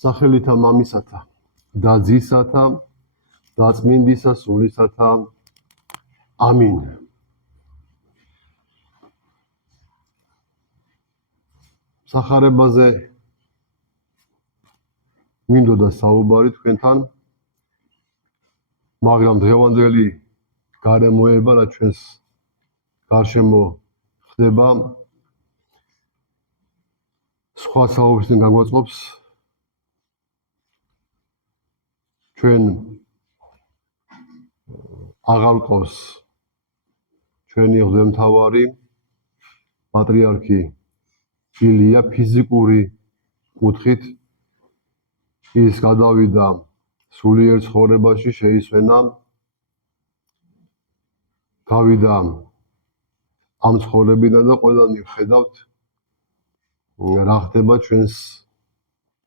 სახელითა მამისათა და ძისათა და წმინდისა სულისათა. ამინ. სახარებაზე მინდოდა საუბარი თქვენთან, მაგრამ დღევანდელი გარემოება, რაც ჩვენს გარშემო ხდება, სხვა საუბრისგან გაგვაწყობს ჩვენ აღარ ვყავს ჩვენი მღვდელმთავარი პატრიარქი ილია ფიზიკური კუთხით. ის გადავიდა სულიერ ცხოვრებაში, შეისვენა, გავიდა ამ ცხოვრებიდან და ყველანი ვხედავთ რა ხდება ჩვენს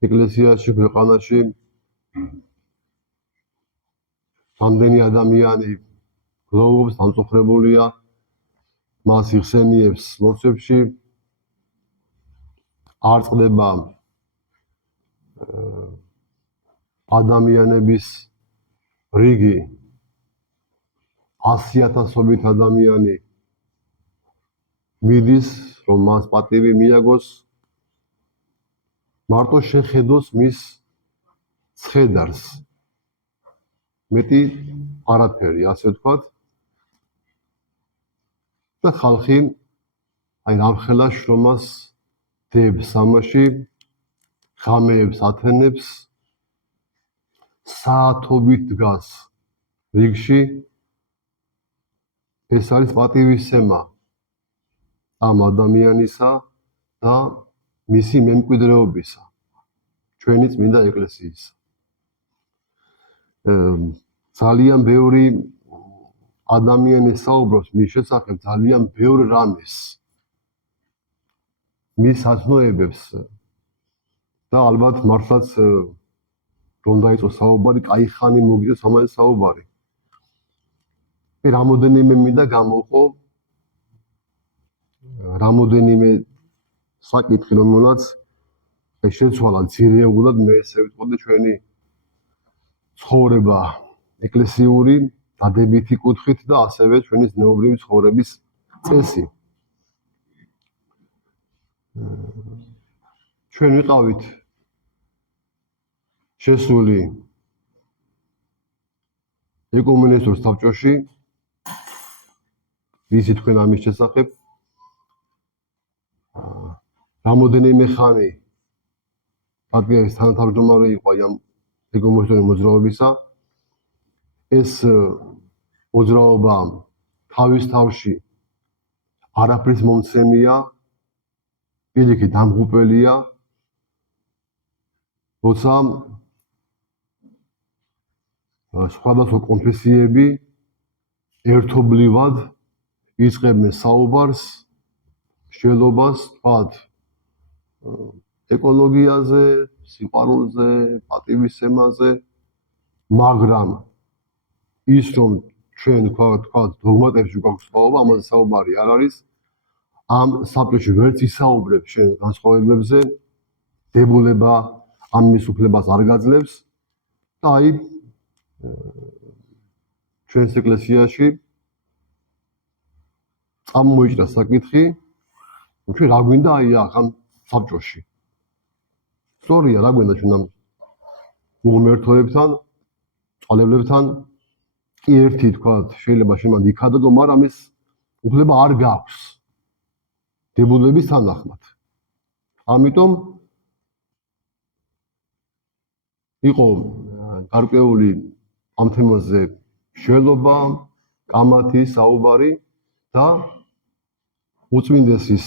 ეკლესიაში, ქვეყანაში. რამდენი ადამიანი გლოვობს, დამწუხრებულია, მას იხსენიებს ლოცვებში, არ წყდება ადამიანების რიგი, 100,000-ობით ადამიანი მიდის, რომ მას პატივი მიაგოს, მარტო შეხედოს მის ცხედარს. მეტი არაფერი, ასე ვთქვათ. და ხალხი აი რამხელა შრომას დებს ამაში, ღამეებს ათენებს, საათობით დგას რიგში. ეს არის პატივისცემა ამ ადამიანისა და მისი მემკვიდრეობისა, ჩვენი წმინდა ეკლესიისა. ძალიან ბევრი ადამიანი საუბრობს მის შესახებ, ძალიან ბევრ რამეს, მის აცნობებს და ალბათ მართლაც რომ დაიწყოს საუბარი, კაი ხანი მოგიწევს ამაზე საუბარი. რამოდენიმე მინდა გამოვყო, რამოდენიმე საკითხი, რომელსაც შეცვალა ძირეულად, მე ესე ვიტყოდი, ჩვენი ცხოვრება ეკლესიური, დადებითი კუთხით და ასევე ჩვენი ზნეობრივი ცხოვრების წესი. ჩვენ ვიყავით შესული ეკუმენისტურ საბჭოში, ვიცით თქვენ ამის შესახებ. რამოდენიმე ხანი პატრიარქის თანათავმჯდომარე იყო ამ ეკუმენისტური მოძრაობისა. ეს მოძრაობა თავის თავში არაფრის მომცემია, პირიქით დამღუპველია, როცა სხვადასხვა კონფესიები ერთობლივად იწყებენ საუბარს, მშველობას, თქვათ, ეკოლოგიაზე, სიყვარულზე, პატივისცემაზე, მაგრამ ის რომ ჩვენ თქვათ დოგმატებში გვაქვს სხვაობა, ამაზე საუბარი არ არის. ამ საბჭოში ვერც ისაუბრებს ჩვენ განსხვავებებზე, დებულება ამ მის უფლებას არ გაძლევს და აი ჩვენს ეკლესიაში წამოიჭრა საკითხი, ჩვენ რა გვინდა აი ამ საბჭოში. სწორია, რა გვინდა ჩვენ ამ უღმერთოებთან, წყალებლებთან, კი ერთი თქვათ შეიძლება შემან იქადაგო, მაგრამ ეს უფლება არ გაქვს დებულების თანახმად. ამიტომ იყო გარკვეული ამ თემაზე მშველობა, კამათი, საუბარი და უწმინდესის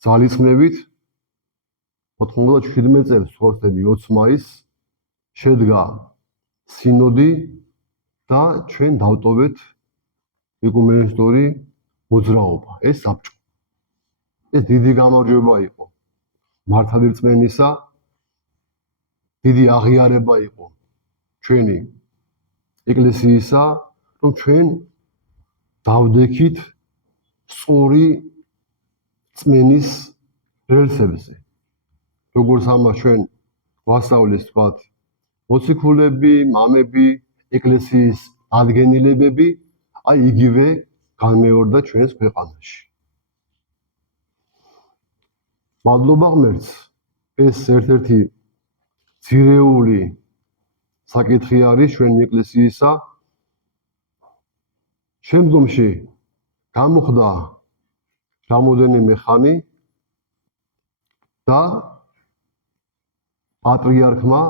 ძალისხმევით 97 წელს თორსები 20 მაისს შედგა სინოდი და ჩვენ დავტოვეთ ეკუმენისტური მოძრაობა, ეს საბჭო. ეს დიდი გამარჯვება იყო მართლმადიდებლისა, დიდი აღიარება იყო ჩვენი ეკლესიისა, რომ ჩვენ დავდექით სწორი წმენის რელსებზე. როგორც ამას ჩვენ ვასწავლის თქვათ მოციქულები, მამები, ეკლესიის ადგენილებები, აი იგივე განმეორდა ჩვენს ქვეყანაში. მადლობა ღმერთს, ეს ერთ-ერთი ძირეული საკითხი არის ჩვენი ეკლესიისა. შემდგომში გამოხდა რამოდენიმე ხანი და პატრიარქმა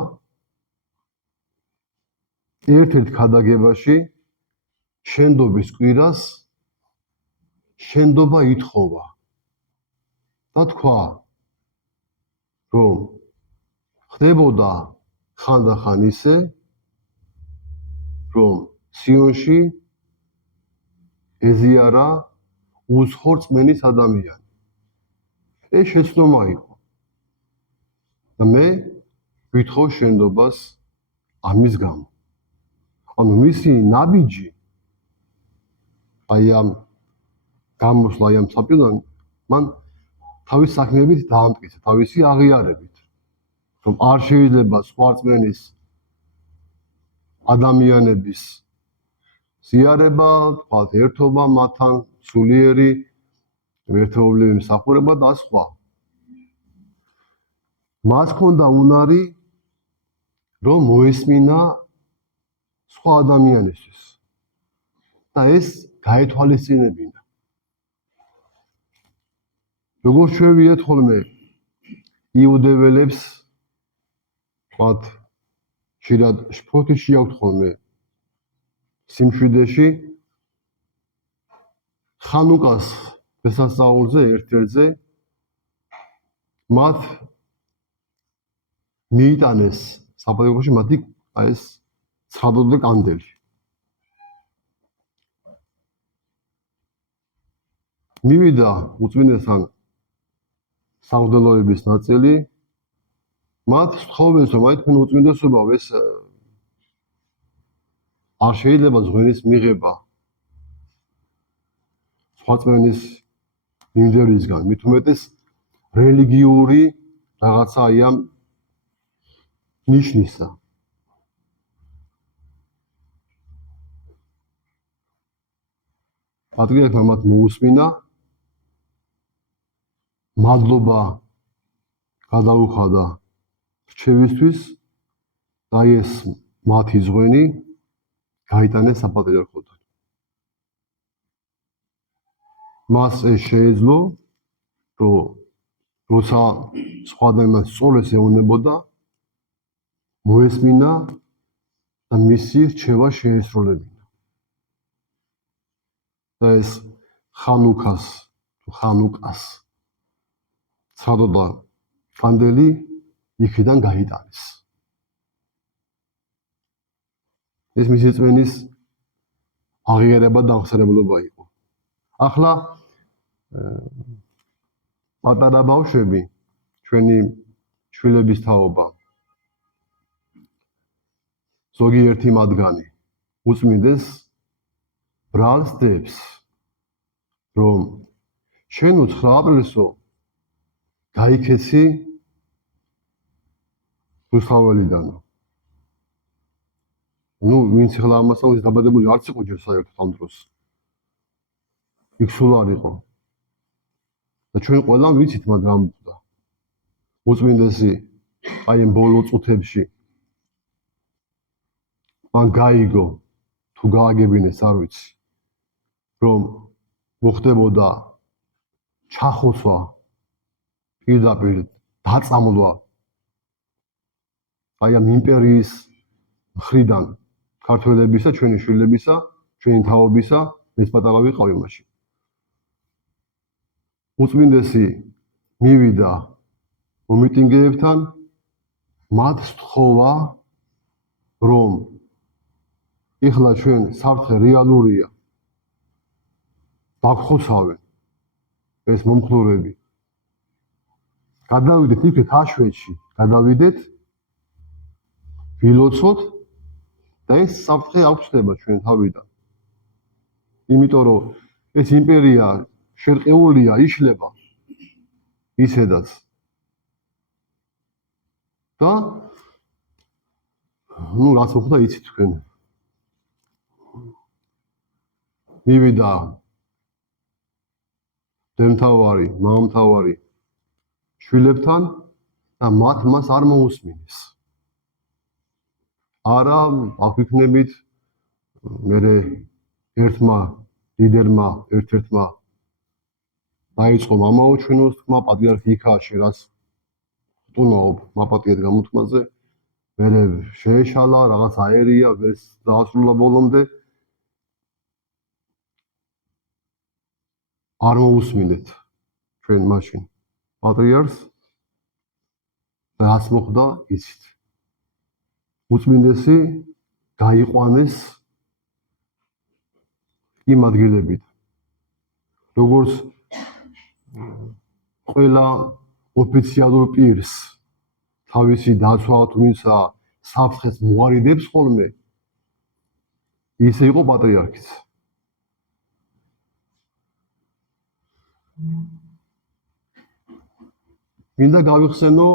ერთ-ერთ ქადაგებაში შენდობის კვირას შენდობა ითხოვა და თქვა, რომ ხდებოდა ხანდახან ისე, რომ სიონში ეზიარა უცხორწმენის ადამიანი. ეს შეცდომა იყო. და მე ვითხოვ შენდობას ამის გამო. ანუ მისი ნაბიჯი აი ამ გამოსვლა აი ამ საპირდან მან თავის საქმეებით დაამტკიცა, თავისი აღიარებით, რომ არ შეიძლება სხვარწმენის ადამიანების ზიარება, თქვათ ერთობა მათთან, სულიერი ერთეულები მსახურება და სხვა. მას ჰქონდა უნარი, რომ მოესმინა სხვა ადამიანისთვის და ეს გაეთვალისწინებინა. როგორც შევიეთ ხოლმე იუდეველებს, თქვათ ხშირად შფოთიში აქვთ ხოლმე სიმშვიდეში ხანუკას დღესასწაულზე ერთ-ერთზე მათ მიიტანეს საფადრიგოში მათი ეს ცხადოდი კანდელი. მივიდა უწმინდესთან სამღვდელოების ნაწილი, მათ სთხოვეს, რომ აი თქვენ უწმინდესობაო, ეს არ შეიძლება ზღვენის მიღება სხვაწმენის მიმდევრისგან, მით უმეტეს რელიგიური რაღაცა აი ამ ნიშნისა. პატრიარქმა მათ მოусმინა, მადლობა გადაუხადა რჩევისთვის და ეს მათი ზღვენი გაიტანეს საპატრიარქოდან. მას ეს შეეძლო, რომ როცა სხვა ადამიანს სწორეს ეუნებოდა, მოესმინა და მისი რჩევა შეესრულებინა. და ეს ხანუკას ცხადოდა კანდელი იქიდან გაიტანეს. ეს მისი წმენის აღიარება და აღსარებლობა იყო. ახლა პატარა ბავშვები, ჩვენი შვილების თაობა, ზოგიერთი მათგანი უწმინდეს ბრალს დებს, რომ შენ 9 აპრილსო გაიქეცი რუსთაველიდანო. ნუ ვინც ახლა ამასწავლის დაბადებული არც იყო ჯერ საერთოდ ამ დროს. იქ სულ არ იყო. და ჩვენ ყველამ ვიცით მათ რა მოხდა. უწმინდესი აი ამ ბოლო წუთებში მან გაიგო, თუ გააგებინეს არ ვიცი, რომ მოხდებოდა ჩახოცვა, პირდაპირ დაწამლვა აი ამ იმპერიის მხრიდან ქართველებისა, ჩვენი შვილებისა, ჩვენი თაობისა, მეც პატარა ვიყავი მაშინ. უწმინდესი მივიდა მომიტინგეებთან, მათ სთხოვა, რომ ეხლა ჩვენ საფრთხე რეალურია, დაგხოცავენ ეს მომხდურები. გადავიდეთ იქ ქაშვეთში, გადავიდეთ, ვილოცოთ და ეს საფრთხე არ ხდება ჩვენ თავიდან. იმიტომ რომ ეს იმპერია შერყეულია, იშლება ისედაც. და ნუ რაც მოხდა იცით თქვენ. მივიდა დემთავარი, მამამთავარი შვილებთან და მათ მას არ მოусმინეს. არა, აქვექნებით მერე ერთმა ლიდერმა, ერთ-ერთმა დაიწყო მამაო ჩვენოს თქმა პატრიარქი იქააში, რაც ხტუნაობ მაპატიეთ გამოთქმაზე, მერე შეეშალა, რაღაც აერია, ვერ დაასრულა ბოლომდე. არ მოусმინეთ ჩვენ მაშინ პატრიარქს და რაც მოხდა იცით. უწმინდესი გაიყვანეს იმ ადგილებით, როგორც ყველა ოფიციალურ პირს თავისი დაცვა თუმცა საფრთხეს მოარიდებს ხოლმე, ისე იყო პატრიარქიც. მინდა გავიხსენო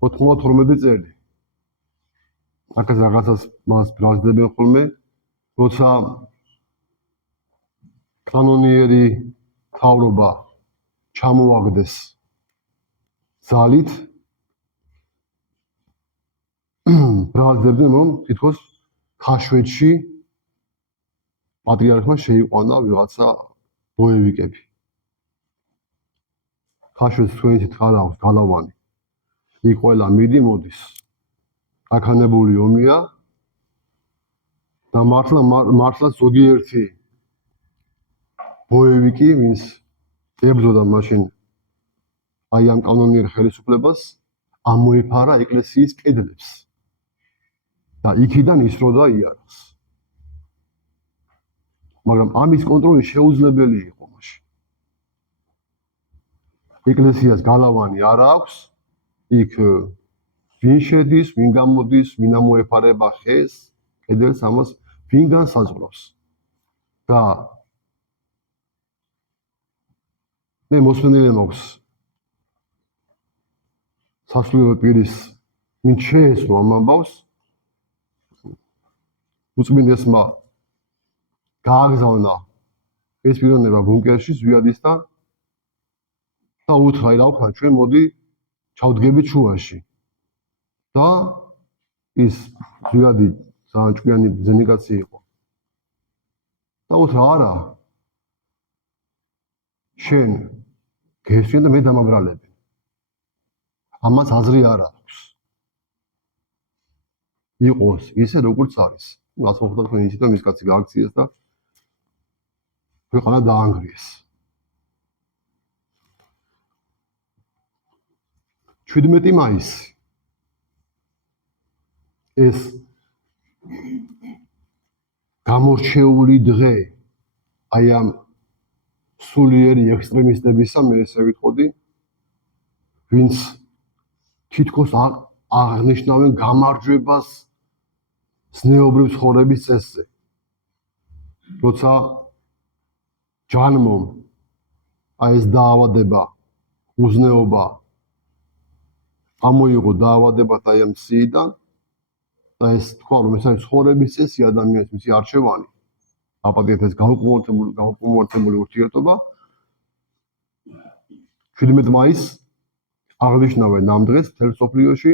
92 წელი. აქაც რაღაცას მას ბრალდებენ ხოლმე, როცა კანონიერი მთავრობა ჩამოაგდეს ძალით, ბრალდებდნენ, რომ თითქოს ქაშვეთში პატრიარქმა შეიყვანა ვიღაცა ბოევიკები. ქაშვეთს თქვენ იცით რა აქვს გალავანი. იქ ყველა მიდი მოდის. აქანებული ომია და მართლა ზოგიერთი ბოევიკი, ვინც ებრძოდა მაშინ აი ამ კანონიერ ხელისუფლებას, ამოიფარა ეკლესიის კედლებს და იქიდან ისროდა იარაღს. მაგრამ ამის კონტროლი შეუძლებელი იყო მაშინ. ეკლესიას გალავანი არ აქვს, იქ ვინ შედის, ვინ გამოდის, ვინ ამოეფარება ხეს, კედელს, ამას ვინ განსაზღვრავს. და მე მოსმენილი მაქვს სასულიერო პირის ვინ შეესწრო ამ ამბავს, უწმინდესმა გააგზავნა ეს პიროვნება ბუნკერში ზვიადისთან და უთხრა, რა ვქნა, ჩვენ მოდი ჩავდგებით შუაში. და ის ზვიადი ძალიან ჭკვიანი ბრძენი კაცი იყო. და უთხრა, არა, შენ გესვენ და მე დამაბრალები. ამას აზრი არ აქვს. იყოს ისე როგორც არის. რაც მოხდა თქვენ იცით, რომ ის კაცი გააქციეს და ქვეყანა დაანგრიეს. 17 მაისი ეს გამორჩეული დღე აი ამ სულიერი ექსტრემისტებისა, მე ესე ვიტყოდი, ვინც თითქოს აღნიშნავენ გამარჯვებას ზნეობრივ ცხოვრების წესზე. როცა ჯანმომ აი ეს დაავადება, უზნეობა ამოიღო დაავადებათ აი ამ სიიდან და ეს თქვა, რომ ეს არის ცხოვრების წესი ადამიანის, მისი არჩევანი. აპატიეთ ეს გაუკმაყოფილებული ურთიერთობა. 17 მაისს აღნიშნავენ ამ დღეს მთელ მსოფლიოში,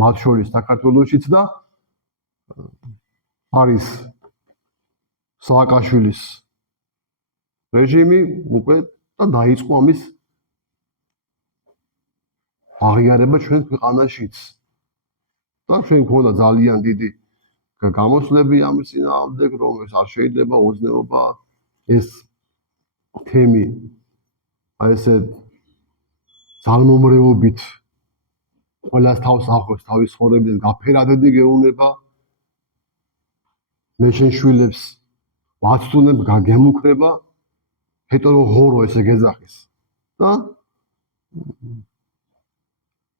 მათ შორის საქართველოშიც და არის სააკაშვილის რეჟიმი უკვე და დაიწყო ამის აღიარება ჩვენ ქვეყანაშიც. და ჩვენ გქონდა ძალიან დიდი გამოსვლები ამის წინააღმდეგ, რომ ეს არ შეიძლება უზნეობა, ეს თემი აი ესე ძალმომრეობით ყველას თავს ახოს თავის ცხოვრების გაფერადები გეუბნება. მე შენ შვილებს ვაცდუნებ, გაგემუქრება, հետո რომ ღორო ესე გეძახის. და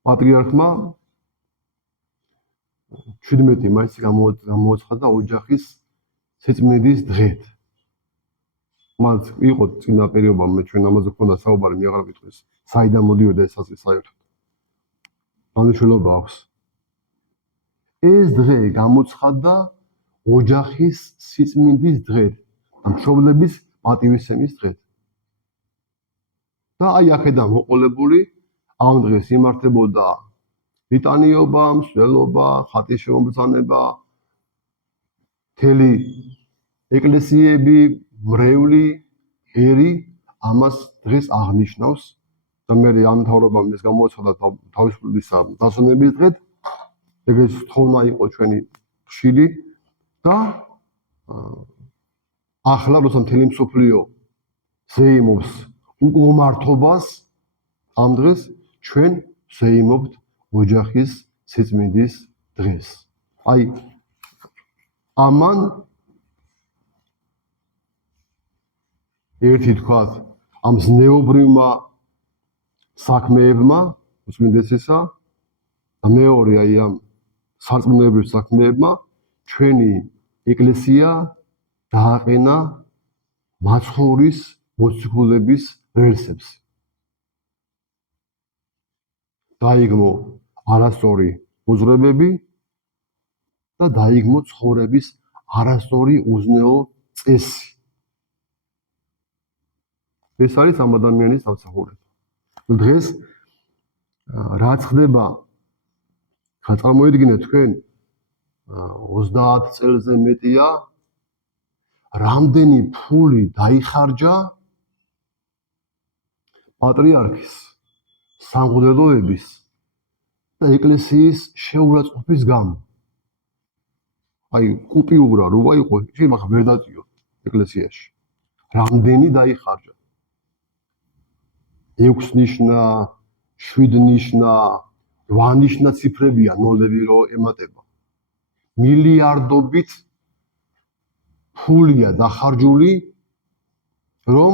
პატრიარქმა 17 მაისს გამოაცხადა ოჯახის სიწმინდის დღედ. მას იყო წინა პერიოდში, მე ჩვენ ამაზე გქონდა საუბარი, მე აღარ ვიტყვის, საიდან მოდიოდა ეს ასე საერთოდ. განსხვავება აქვს. ეს დღე გამოცხადდა ოჯახის სიწმინდის დღედ და მშობლების პატივისცემის დღედ. და აი აქედან მოყოლებული ამ დღეს იმართებოდა ბიტანიობა, მსვლელობა, ხატის შემობრძანება, მთელი ეკლესიები, მრევლი, ერი ამას დღეს აღნიშნავს და მე ამ მთავრობამ ეს გამოაცხადა თავისუფლისა დასვენების დღედ. ეგრეთ თხოვნა იყო ჩვენი ხშირი და ახლა როცა მთელი მსოფლიო ზეიმობს უკმართობას ამ დღეს ჩვენ ზეიმობთ ოჯახის სიწმინდის დღეს. აი ამან ერთი თქვათ ამ ზნეობრივმა საქმეებმა უსმინდესისა და მეორე აი ამ სარწმუნოებრივ საქმეებმა ჩვენი ეკლესია დააყენა მაცხოვრის მოციქულების რელსებს. დაიგმო არასწორი უძღვრებები და დაიგმო ცხოვრების არასწორი უზნეო წესი. ეს არის ამ ადამიანის დამსახურება. დღეს რაც ხდება, წარმოიდგინეთ თქვენ 30 წელზე მეტია რამდენი ფული დაიხარჯა პატრიარქის სამღვდელოების და ეკლესიის შეურაცხყოფის გამო. აი კუპიურა როა იყო, შეიძლება ვერ დაწიო ეკლესიაში. რამდენი დაიხარჯა? 6 ნიშნა, 7 ნიშნა, 8 ნიშნა ციფრებია ნოლები რო ემატება. მილიარდობით ფულია დახარჯული, რომ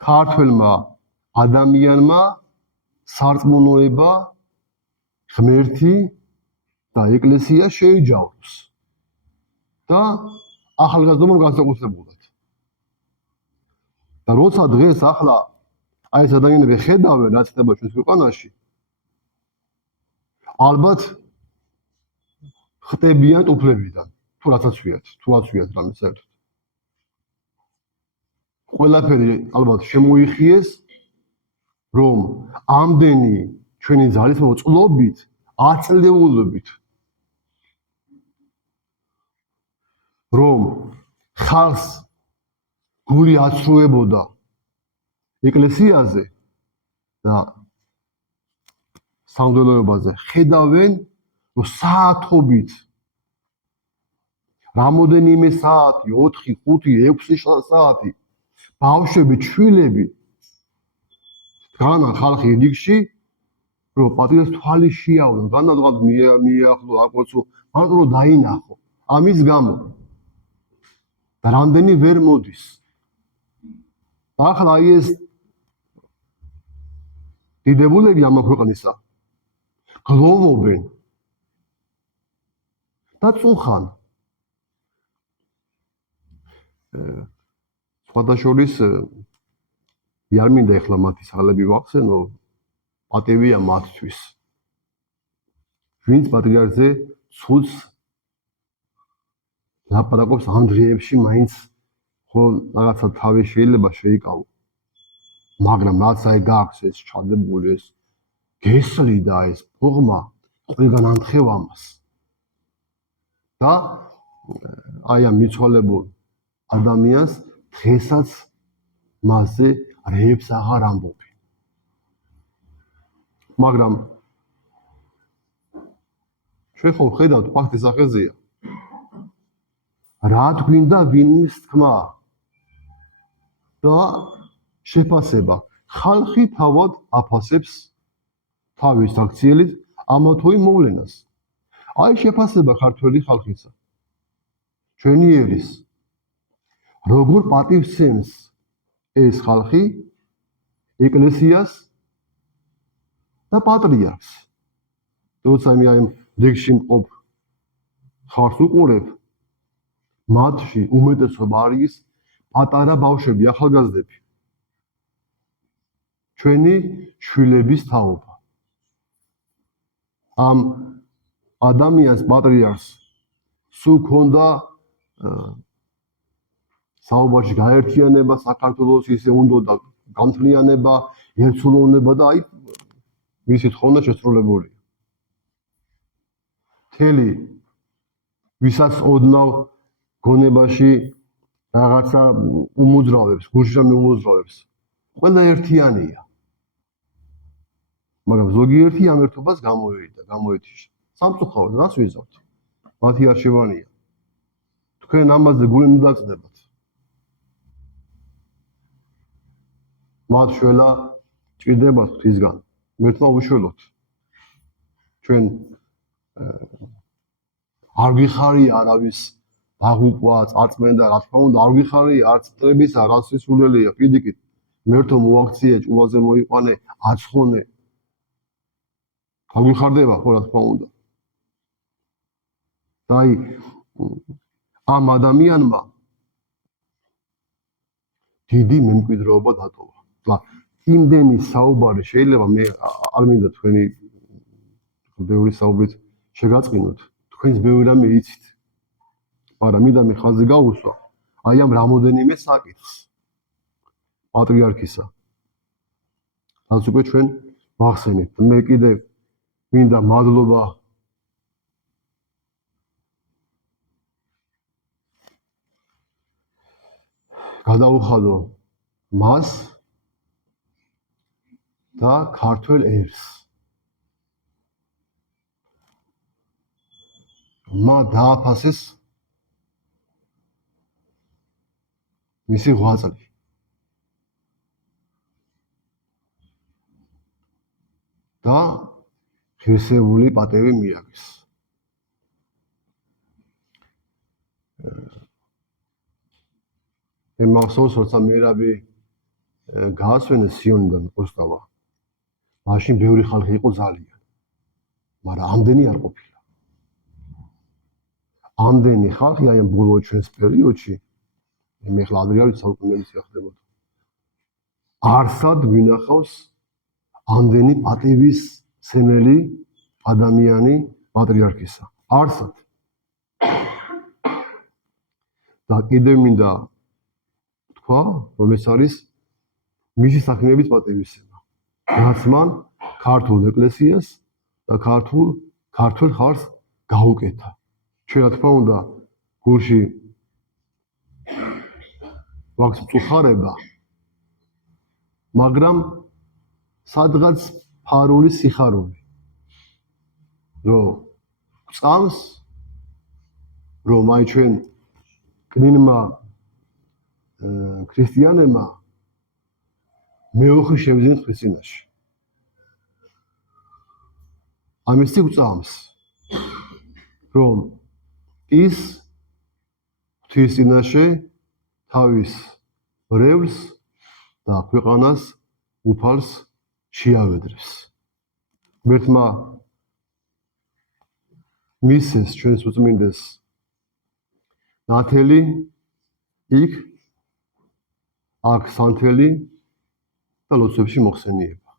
ქართველმა ადამიანმა სარწმუნოება, ღმერთი და ეკლესია შეიჯავროს და ახალგაზრდობამ განსაკუთრებულად. და როცა დღეს ახლა აი ეს ადამიანები ხედავენ რაც ხდება ჩვენს ქვეყანაში, ალბათ ხტებიან ტუფლებიდან, თუ რაცაც ვიათ რამე საერთოდ. ყველაფერი ალბათ შემოიხიეს, რომ ამდენი ჩვენი ძალისმო წლობით, აწლეულობით, რომ ხალხს გული აცრუებოდა ეკლესიაზე და სამღვდელოებაზე, ხედავენ, რომ საათობით, რამოდენიმე საათი, 4, 5, 6 საათი, ბავშვები, ჩვილები დგანან ხალხი რიგში, რომ პატიოს თვალი შეავლონ, განადგად მიახლო, აკოცო, მარტო რომ დაინახო. ამის გამო და რამდენი ვერ მოდის. ახლა აი ეს დიდებულები ამ ქვეყნისა გლოვობენ და წუხან. სხვადასხვის არ მინდა ეხლა მათი სალები ვახსენო, პატივია მათთვის. ვინც პატრიარქზე ცუდს ლაპარაკობს ამ დღეებში, მაინც ხო რაღაცა თავი შეიძლება შეიკავო. მაგრამ რაც აი გაქვს ეს ჩადებული ეს გესრი და ეს ფოგმა ყველგან ანთხევ ამას. და აი ამ მიცვალებულ ადამიანს დღესაც მასზე რეებს აღარ ამბობენ. მაგრამ ჩვენ ხო ხედავთ ფაქტის სახეზეა. რა გვინდა ვინმის თქმა და შეფასება. ხალხი თავად აფასებს თავის აქციელით ამა თუ იმ მოვლენას. აი შეფასება ქართველი ხალხისა. ჩვენი ერის როგორ პატივცემს ეს ხალხი ეკლესიას და პატრიარქს. როცა მე აი რიგში მყოფ ხალხს უყურებ, მათში უმეტესობა არის პატარა ბავშვები, ახალგაზრდები. ჩვენი შვილების თაობა. ამ ადამიანს პატრიარქს სულ ქონდა საუბარში გაერთიანება საქართველოს, ისე უნდა გამთლიანება, ერთსულოვნება და აი მისი თხოვნა შესრულებულია. მთელი ვისაც ოდნავ გონებაში რაღაცა უმოძრავებს, გულშემ უმოძრავებს, ყველა ერთიანია. მაგრამ ზოგიერთი ამ ერთობას გამოეთიშა. სამწუხაროდ რას ვიზავთ? მათი არჩევანია. თქვენ ამაზე გული უნდა წდებათ. მათ შველა ჭირდებათ ღვთისგან. მერთმა უშველოთ. ჩვენ არ გიხარია არავის დაღუპვა, წარწმენდა, რა თქმა უნდა, არ გიხარია არც წლებისა, რაც სულელია, პირდიქით. მერთო მოაქციე, ჭუაზე მოიყვანე, აცხონე. გაგიხარდება ხო, რა თქმა უნდა. და აი ამ ადამიანმა დიდი მემკვიდრეობა დატოვა. და იმდენი საუბარი შეიძლება მე არ მინდა თქვენი ბევრი საუბრით შეგაწყინოთ. თქვენს ბევრი რამე იცით. მაგრამ მინდა მე ხაზი გავუსვა აი ამ რამოდენიმე საკითხს პატრიარქისა. რაც უკვე ჩვენ ვახსენებთ. მე კიდე მინდა მადლობა გადაუხადო მას და ქართველ ერს. მა დააფასეს მისი ღვაწლი. და ღირსეული პატევი მიაგეს. მე მახსოვს, როცა მერაბი გაასვენეს სიონიდან ოსტავა. მაშინ ბევრი ხალხი იყო ძალიან. მაგრამ ამდენი არ ყოფილა. ამდენი ხალხი აი ამ ბოლო ჩვენს პერიოდში მე ხლა ადრე არის საუკუნეების ხდებოდა. არსად გვინახავს ამდენი პატევის სემელი ადამიანი პატრიარქისა. არსად. და კიდევ მინდა თქვა, რომ ეს არის მისი საქმეების პატივისცემა. რაც მან ქართულ ეკლესიას და ქართულ ხალხს გაუკეთა. ჩვენ რა თქმა უნდა გულში გვაქვს მწუხარება, მაგრამ სადღაც ფარული სიხარული. რომ წამს რომ აი ჩვენ კნინმა ქრისტიანებმა მეოხი შევიდნენ ქრისტიანაში. ამის წამს რომ ის ღვთის წინაშე თავის ბრევს და ქვეყანას უფალს შეავედრებს. ღმერთმა მისცეს ჩვენს უწმინდეს ნათელი იქ აქ სანთელი და ლოცვებში მოხსენიება.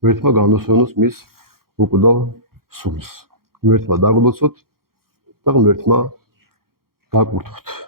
ღმერთმა განუსვენოს მის უკვდავ სულს. ღმერთმა დაგლოცოთ და ღმერთმა დაკურთხოთ.